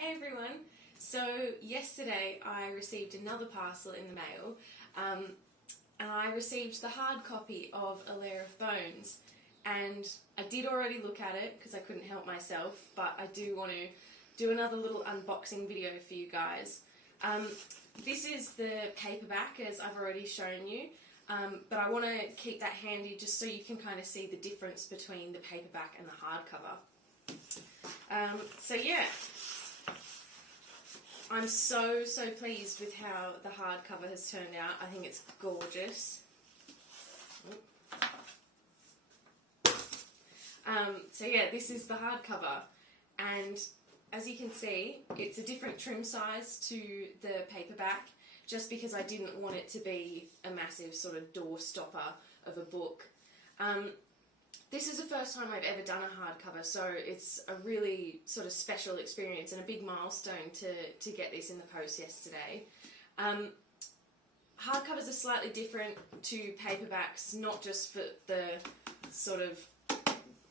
Hey everyone! So yesterday I received another parcel in the mail and I received the hard copy of A Lair of Bones, and I did already look at it because I couldn't help myself, but I do want to do another little unboxing video for you guys. This is the paperback, as I've already shown you, but I want to keep that handy just so you can kind of see the difference between the paperback and the hardcover. So yeah, I'm so pleased with how the hardcover has turned out. I think it's gorgeous. So yeah, this is the hardcover, and as you can see, it's a different trim size to the paperback, just because I didn't want it to be a massive sort of door stopper of a book. This is the first time I've ever done a hardcover, so it's a really sort of special experience and a big milestone to get this in the post yesterday. Hardcovers are slightly different to paperbacks, not just for the sort of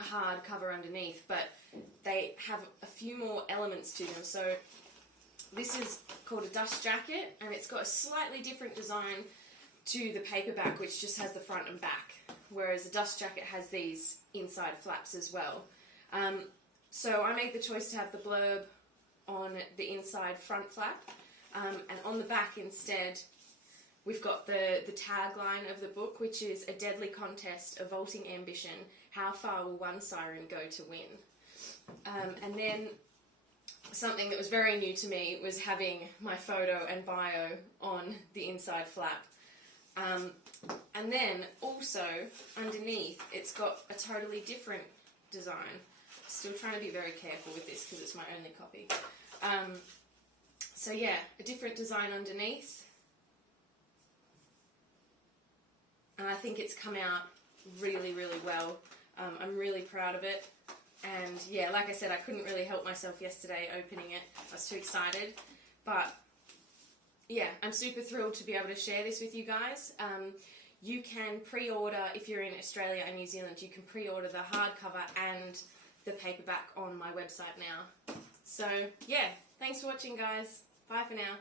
hard cover underneath, but they have a few more elements to them. So this is called a dust jacket, and it's got a slightly different design to the paperback, which just has the front and back, whereas the dust jacket has these inside flaps as well. So I made the choice to have the blurb on the inside front flap, and on the back instead we've got the tagline of the book, which is "A deadly contest, a vaulting ambition, how far will one siren go to win?" And then something that was very new to me was having my photo and bio on the inside flap. And then also underneath it's got a totally different design. Still trying to be very careful with this because it's my only copy. So yeah, a different design underneath, and I think it's come out really well. I'm really proud of it, and yeah, like I said, I couldn't really help myself yesterday opening it. I was too excited, but yeah, I'm super thrilled to be able to share this with you guys. You can pre-order, if you're in Australia and New Zealand, you can pre-order the hardcover and the paperback on my website now. So yeah, thanks for watching guys. Bye for now.